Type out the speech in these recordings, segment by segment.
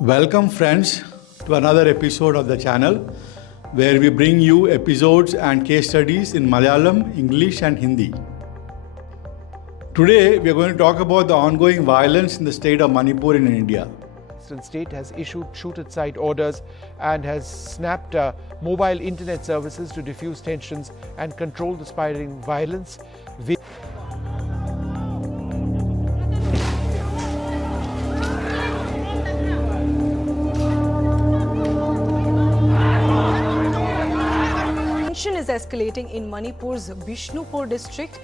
Welcome, friends, to another episode of the channel where we bring you episodes and case studies in Malayalam, English, and Hindi. Today, we are going to talk about the ongoing violence in the state of Manipur in India. The state has issued shoot-at-sight orders and has snapped mobile internet services to diffuse tensions and control the spiraling violence. Tension is escalating in Manipur's Bishnupur district.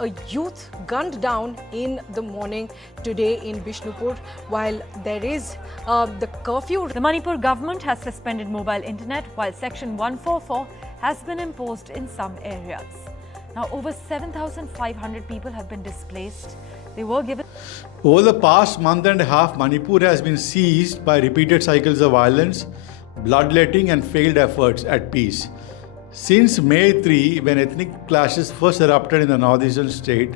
A youth gunned down in the morning today in Bishnupur while there is the curfew. The Manipur government has suspended mobile internet while Section 144 has been imposed in some areas. Now, over 7,500 people have been displaced. They were given. Over the past month and a half, Manipur has been seized by repeated cycles of violence, bloodletting, and failed efforts at peace. Since May 3, when ethnic clashes first erupted in the northeastern state,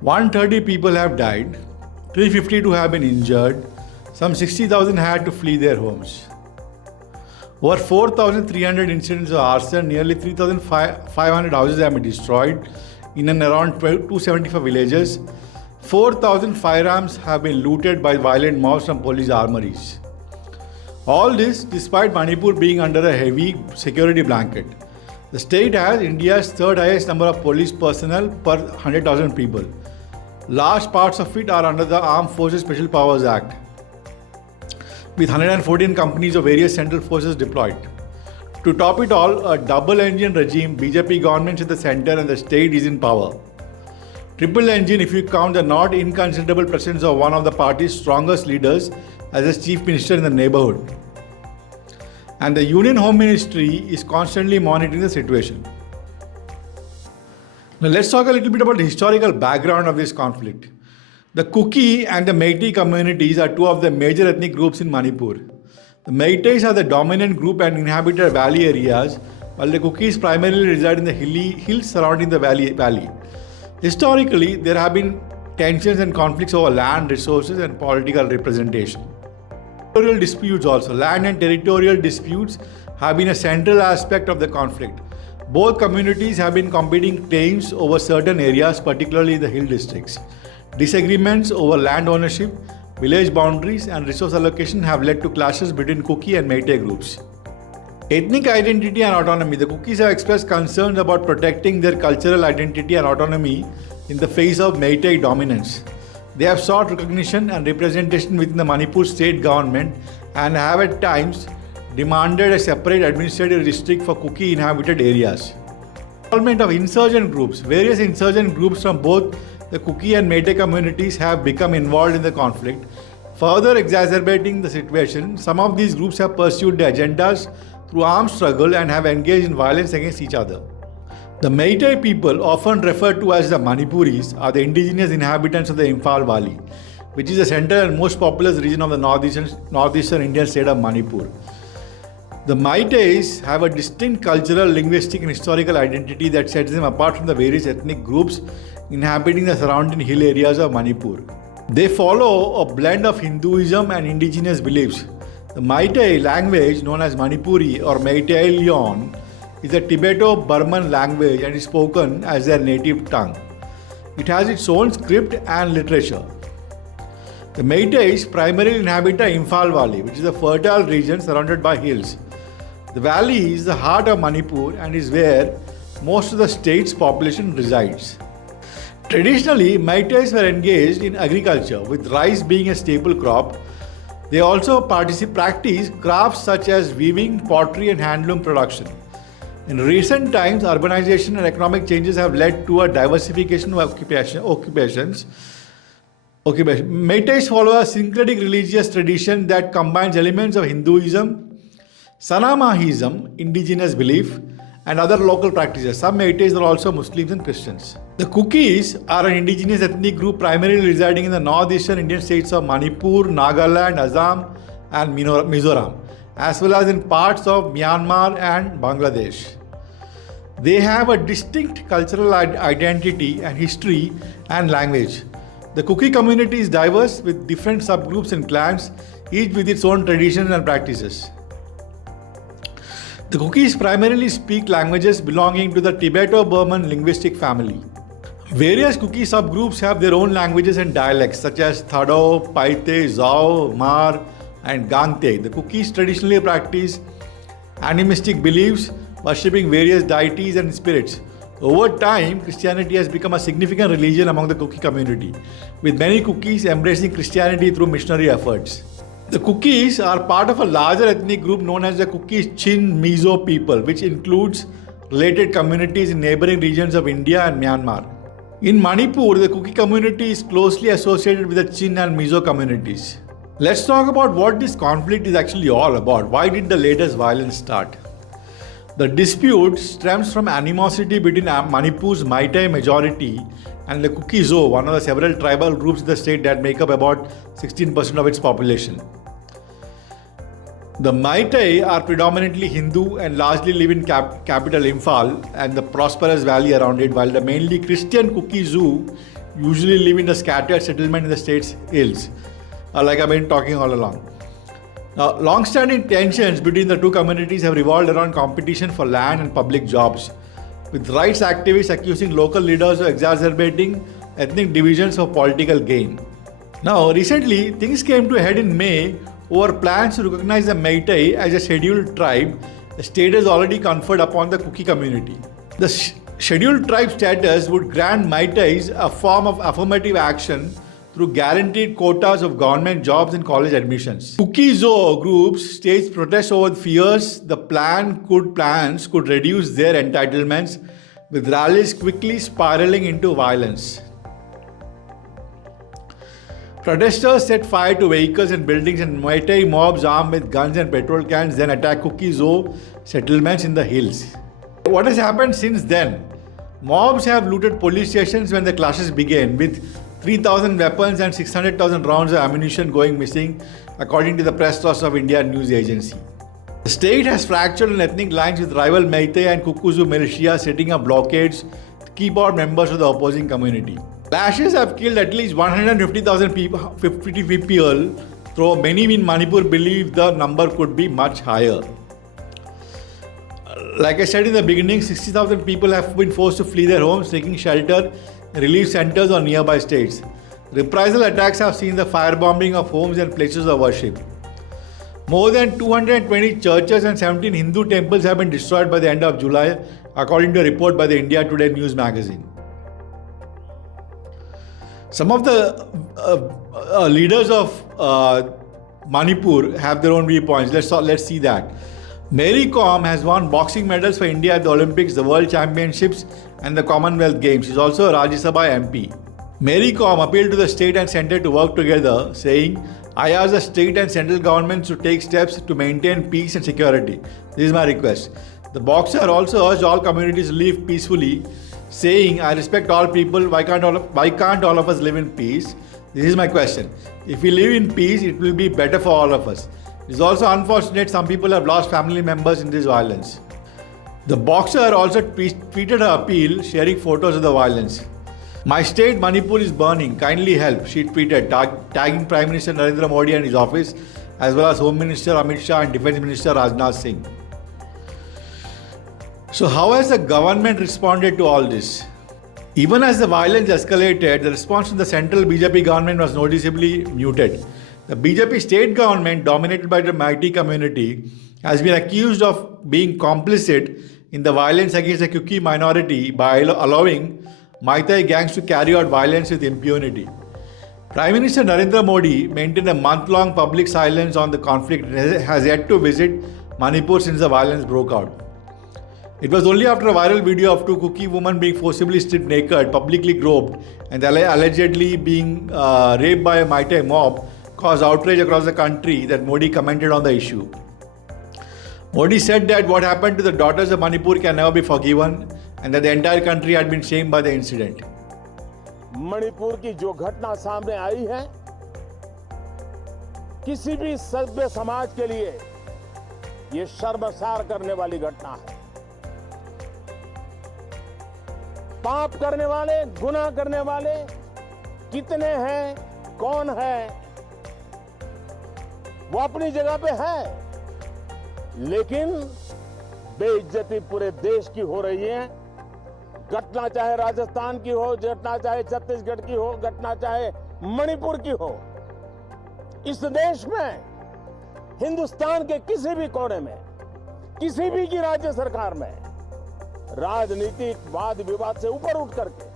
130 people have died, 352 have been injured, some 60,000 had to flee their homes. Over 4,300 incidents of arson, nearly 3,500 houses have been destroyed in and around 275 villages. 4,000 firearms have been looted by violent mobs from police armories. All this despite Manipur being under a heavy security blanket. The state has India's third highest number of police personnel per 100,000 people. Large parts of it are under the Armed Forces Special Powers Act, with 114 companies of various central forces deployed. To top it all, a double-engine regime, BJP government at the center and the state is in power. Triple engine if you count the not inconsiderable presence of one of the party's strongest leaders as a chief minister in the neighborhood. And the Union Home Ministry is constantly monitoring the situation. Now let's talk a little bit about the historical background of this conflict. The Kuki and the Meitei communities are two of the major ethnic groups in Manipur. The Meiteis are the dominant group and inhabit valley areas, while the Kukis primarily reside in the hills surrounding the valley. Historically, there have been tensions and conflicts over land, resources, and political representation. Territorial disputes also. Land and territorial disputes have been a central aspect of the conflict. Both communities have been competing claims over certain areas, particularly in the hill districts. Disagreements over land ownership, village boundaries, and resource allocation have led to clashes between Kuki and Meitei groups. Ethnic identity and autonomy. The Kukis have expressed concerns about protecting their cultural identity and autonomy in the face of Meitei dominance. They have sought recognition and representation within the Manipur state government and have at times demanded a separate administrative district for Kuki inhabited areas. Involvement of insurgent groups. Various insurgent groups from both the Kuki and Meitei communities have become involved in the conflict. Further exacerbating the situation, some of these groups have pursued their agendas through armed struggle and have engaged in violence against each other. The Meitei people, often referred to as the Manipuris, are the indigenous inhabitants of the Imphal Valley, which is the central and most populous region of the northeastern Indian state of Manipur. The Meiteis have a distinct cultural, linguistic, and historical identity that sets them apart from the various ethnic groups inhabiting the surrounding hill areas of Manipur. They follow a blend of Hinduism and indigenous beliefs. The Meitei language, known as Manipuri or Meitei Leon, is a Tibeto-Burman language and is spoken as their native tongue. It has its own script and literature. The Meiteis primarily inhabit the Imphal Valley, which is a fertile region surrounded by hills. The valley is the heart of Manipur and is where most of the state's population resides. Traditionally, Meiteis were engaged in agriculture, with rice being a staple crop. They also practice crafts such as weaving, pottery, and handloom production. In recent times, urbanization and economic changes have led to a diversification of occupations. Meiteis follow a syncretic religious tradition that combines elements of Hinduism, Sanamahism, indigenous belief, and other local practices. Some Meiteis are also Muslims and Christians. The Kukis are an indigenous ethnic group primarily residing in the northeastern Indian states of Manipur, Nagaland, Assam, and Mizoram, as well as in parts of Myanmar and Bangladesh. They have a distinct cultural identity and history and language. The Kuki community is diverse with different subgroups and clans, each with its own traditions and practices. The Kukis primarily speak languages belonging to the Tibeto-Burman linguistic family. Various Kuki subgroups have their own languages and dialects such as Thado, Paite, Zao, Mar, and Gangte. The Kukis traditionally practice animistic beliefs, worshipping various deities and spirits. Over time, Christianity has become a significant religion among the Kuki community, with many Kukis embracing Christianity through missionary efforts. The Kukis are part of a larger ethnic group known as the Kukis Chin Mizo people, which includes related communities in neighboring regions of India and Myanmar. In Manipur, the Kuki community is closely associated with the Chin and Mizo communities. Let's talk about what this conflict is actually all about. Why did the latest violence start? The dispute stems from animosity between Manipur's Maitai majority and the Kuki Zo, one of the several tribal groups in the state that make up about 16% of its population. The Maitai are predominantly Hindu and largely live in capital Imphal and the prosperous valley around it, while the mainly Christian Kuki Zoo usually live in a scattered settlement in the state's hills, like I've been talking all along. Now, long-standing tensions between the two communities have revolved around competition for land and public jobs, with rights activists accusing local leaders of exacerbating ethnic divisions for political gain. Now, recently, things came to a head in May over plans to recognize the Meitei as a scheduled tribe, a status already conferred upon the Kuki community. The scheduled tribe status would grant Meiteis a form of affirmative action through guaranteed quotas of government jobs and college admissions. Kuki Zo groups staged protests over fears the plans could reduce their entitlements, with rallies quickly spiraling into violence. Protesters set fire to vehicles and buildings, and Meitei mobs armed with guns and petrol cans then attacked Kuki Zo settlements in the hills. What has happened since then? Mobs have looted police stations when the clashes began, with 3,000 weapons and 600,000 rounds of ammunition going missing, according to the Press Trust of India news agency. The state has fractured on ethnic lines, with rival Meitei and Kukuzu militia setting up blockades to keep out members of the opposing community. Clashes have killed at least 150,000 people, though many in Manipur believe the number could be much higher. Like I said in the beginning, 60,000 people have been forced to flee their homes, taking shelter in relief centers or nearby states. Reprisal attacks have seen the firebombing of homes and places of worship. More than 220 churches and 17 Hindu temples have been destroyed by the end of July, according to a report by the India Today news magazine. Some of the leaders of Manipur have their own viewpoints. Let's see that. Mary Kom has won boxing medals for India at the Olympics, the World Championships and the Commonwealth Games. She is also a Rajya Sabha MP. Mary Kom appealed to the state and center to work together, saying, "I ask the state and central governments to take steps to maintain peace and security. This is my request." The boxer also urged all communities to live peacefully, saying, "I respect all people. Why can't all of us live in peace? This is my question. If we live in peace, it will be better for all of us." It is also unfortunate some people have lost family members in this violence. The boxer also tweeted her appeal, sharing photos of the violence. "My state, Manipur, is burning. Kindly help," she tweeted, tagging Prime Minister Narendra Modi and his office, as well as Home Minister Amit Shah and Defence Minister Rajnath Singh. So how has the government responded to all this? Even as the violence escalated, the response from the central BJP government was noticeably muted. The BJP state government, dominated by the Meitei community, has been accused of being complicit in the violence against the Kuki minority by allowing Meitei gangs to carry out violence with impunity. Prime Minister Narendra Modi maintained a month-long public silence on the conflict and has yet to visit Manipur since the violence broke out. It was only after a viral video of two Kuki women being forcibly stripped naked, publicly groped, and allegedly being raped by a Meitei mob caused outrage across the country that Modi commented on the issue. Modi said that what happened to the daughters of Manipur can never be forgiven and that the entire country had been shamed by the incident. Manipur की जो घटना सामने आई है, किसी भी सभ्य समाज के लिए ये शर्मसार करने वाली घटना है। पाप करने वाले, गुनाह करने वाले कितने हैं, कौन है, वो अपनी जगह पे है, लेकिन बेइज्जती पूरे देश की हो रही है। घटना चाहे राजस्थान की हो, घटना चाहे छत्तीसगढ़ की हो, घटना चाहे मणिपुर की हो, इस देश में, हिंदुस्तान के किसी भी कोने में, किसी भी की राज्य सरकार में राजनीतिक वाद विवाद से ऊपर उठ करके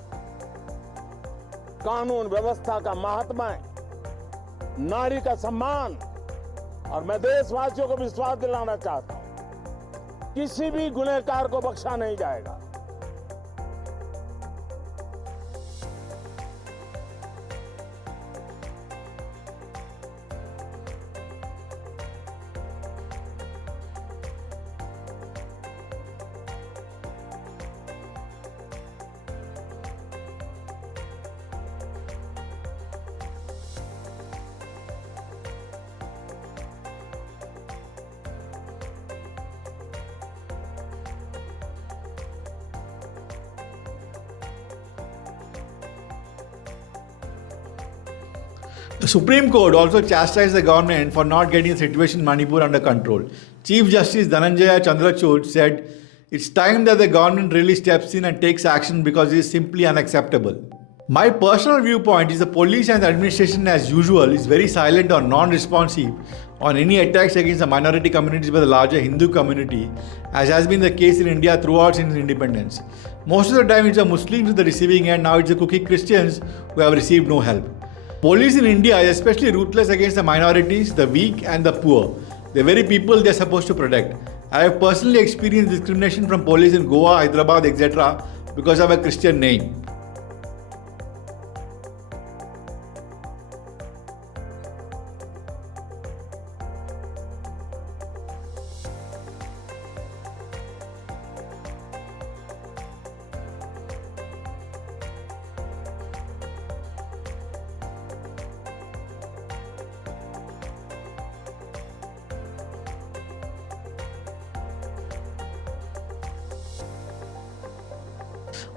कानून व्यवस्था का महात्मा है, नारी का सम्मान, और मैं देशवासियों को विश्वास दिलाना चाहता हूं, किसी भी गुनहगार को बख्शा नहीं जाएगा। The Supreme Court also chastised the government for not getting the situation in Manipur under control. Chief Justice Dhananjaya Chandrachud said, "It's time that the government really steps in and takes action because it is simply unacceptable." My personal viewpoint is the police and the administration, as usual, is very silent or non-responsive on any attacks against the minority communities by the larger Hindu community, as has been the case in India throughout since independence. Most of the time it's the Muslims at the receiving end, now it's the cookie Christians who have received no help. Police in India is especially ruthless against the minorities, the weak and the poor, the very people they are supposed to protect. I have personally experienced discrimination from police in Goa, Hyderabad, etc. because of a Christian name.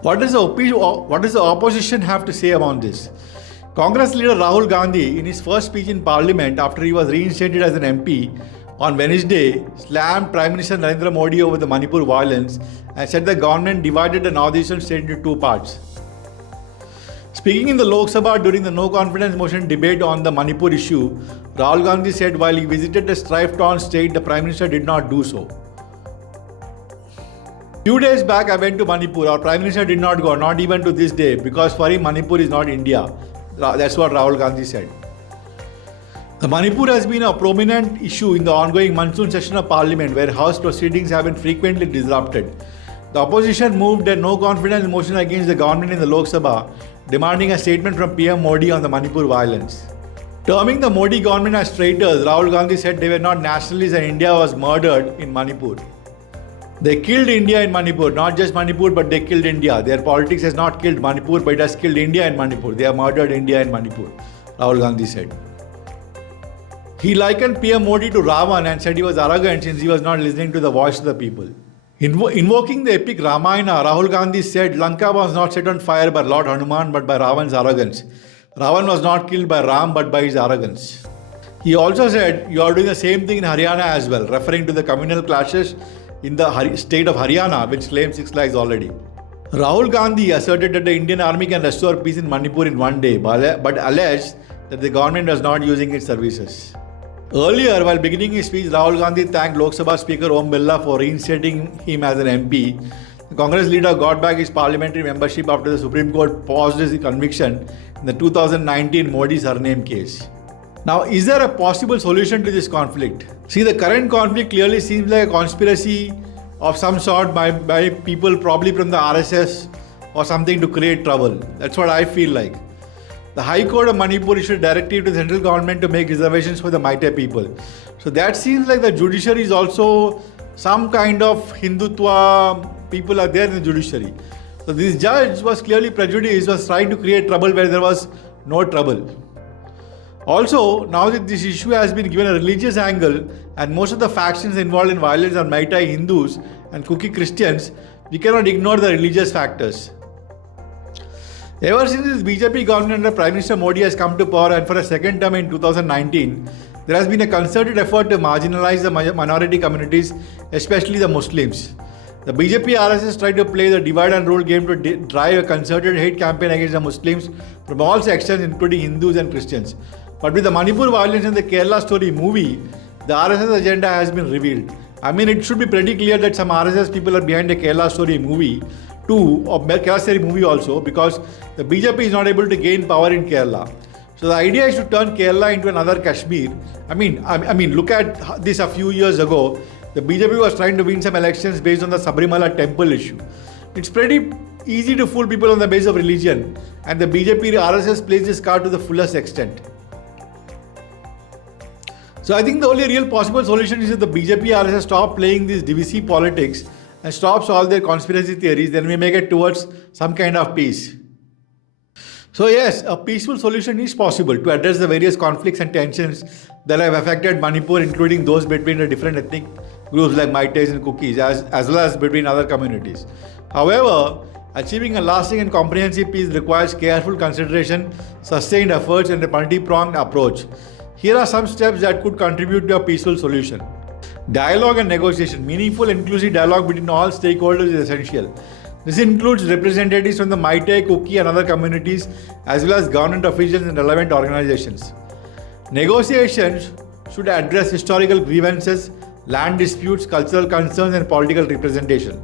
What does the opposition have to say about this? Congress leader Rahul Gandhi, in his first speech in Parliament after he was reinstated as an MP on Wednesday, slammed Prime Minister Narendra Modi over the Manipur violence and said the government divided the northeastern state into two parts. Speaking in the Lok Sabha during the no confidence motion debate on the Manipur issue, Rahul Gandhi said while he visited the strife-torn state, the Prime Minister did not do so. Few days back, I went to Manipur. Our Prime Minister did not go, not even to this day, because for him, Manipur is not India. That's what Rahul Gandhi said. The Manipur has been a prominent issue in the ongoing monsoon session of Parliament, where House proceedings have been frequently disrupted. The opposition moved a no-confidence motion against the government in the Lok Sabha, demanding a statement from PM Modi on the Manipur violence. Terming the Modi government as traitors, Rahul Gandhi said they were not nationalists and India was murdered in Manipur. They killed India in Manipur, not just Manipur, but they killed India. Their politics has not killed Manipur, but it has killed India in Manipur. They have murdered India in Manipur, Rahul Gandhi said. He likened PM Modi to Ravan and said he was arrogant since he was not listening to the voice of the people. Invoking the epic Ramayana, Rahul Gandhi said Lanka was not set on fire by Lord Hanuman, but by Ravan's arrogance. Ravan was not killed by Ram, but by his arrogance. He also said, "You are doing the same thing in Haryana as well," referring to the communal clashes in the state of Haryana, which claimed 6 lives already. Rahul Gandhi asserted that the Indian army can restore peace in Manipur in one day, but alleged that the government was not using its services. Earlier, while beginning his speech, Rahul Gandhi thanked Lok Sabha Speaker Om Birla for reinstating him as an MP. The Congress leader got back his parliamentary membership after the Supreme Court paused his conviction in the 2019 Modi surname case. Now, is there a possible solution to this conflict? See, the current conflict clearly seems like a conspiracy of some sort by people probably from the RSS or something to create trouble. That's what I feel like. The High Court of Manipur issued a directive to the central government to make reservations for the Meitei people. So that seems like the judiciary is also some kind of Hindutva people are there in the judiciary. So this judge was clearly prejudiced, was trying to create trouble where there was no trouble. Also, now that this issue has been given a religious angle and most of the factions involved in violence are Meitei Hindus and Cookie Christians, we cannot ignore the religious factors. Ever since this BJP government under Prime Minister Modi has come to power and for a second term in 2019, there has been a concerted effort to marginalize the minority communities, especially the Muslims. The BJP RSS tried to play the divide and rule game to drive a concerted hate campaign against the Muslims from all sections, including Hindus and Christians. But with the Manipur Violence and the Kerala Story movie, the RSS agenda has been revealed. I mean, it should be pretty clear that some RSS people are behind the Kerala Story movie too, or Kerala Story movie also, because the BJP is not able to gain power in Kerala. So the idea is to turn Kerala into another Kashmir. I mean, look at this a few years ago. The BJP was trying to win some elections based on the Sabarimala temple issue. It's pretty easy to fool people on the basis of religion, and the BJP RSS plays this card to the fullest extent. So I think the only real possible solution is that the BJP RSS stop playing this divisive politics and stops all their conspiracy theories, then we may get towards some kind of peace. So yes, a peaceful solution is possible to address the various conflicts and tensions that have affected Manipur, including those between the different ethnic groups like Meiteis and Kukis, as well as between other communities. However, achieving a lasting and comprehensive peace requires careful consideration, sustained efforts, and a multi-pronged approach. Here are some steps that could contribute to a peaceful solution. Dialogue and negotiation. Meaningful, inclusive dialogue between all stakeholders is essential. This includes representatives from the Meitei, Kuki, and other communities, as well as government officials and relevant organizations. Negotiations should address historical grievances, land disputes, cultural concerns, and political representation.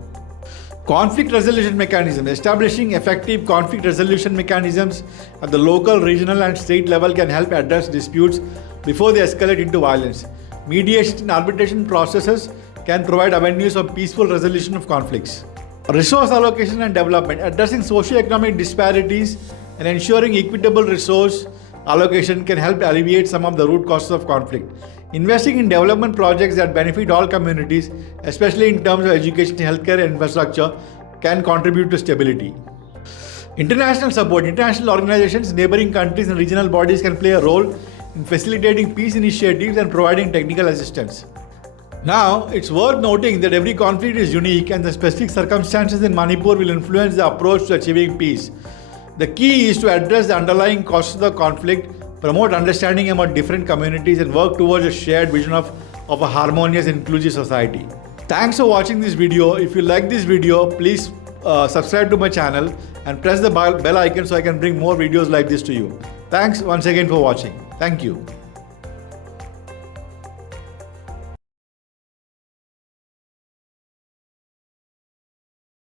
Conflict resolution mechanism. Establishing effective conflict resolution mechanisms at the local, regional, and state level can help address disputes before they escalate into violence. Mediation and arbitration processes can provide avenues of peaceful resolution of conflicts. Resource allocation and development. Addressing socio-economic disparities and ensuring equitable resource allocation can help alleviate some of the root causes of conflict. Investing in development projects that benefit all communities, especially in terms of education, healthcare, and infrastructure, can contribute to stability. International support. International organizations, neighboring countries, and regional bodies can play a role in facilitating peace initiatives and providing technical assistance. Now, it's worth noting that every conflict is unique and the specific circumstances in Manipur will influence the approach to achieving peace. The key is to address the underlying causes of the conflict, promote understanding about different communities, and work towards a shared vision of a harmonious and inclusive society. Thanks for watching this video. If you like this video, please subscribe to my channel and press the bell icon so I can bring more videos like this to you. Thanks once again for watching. Thank you.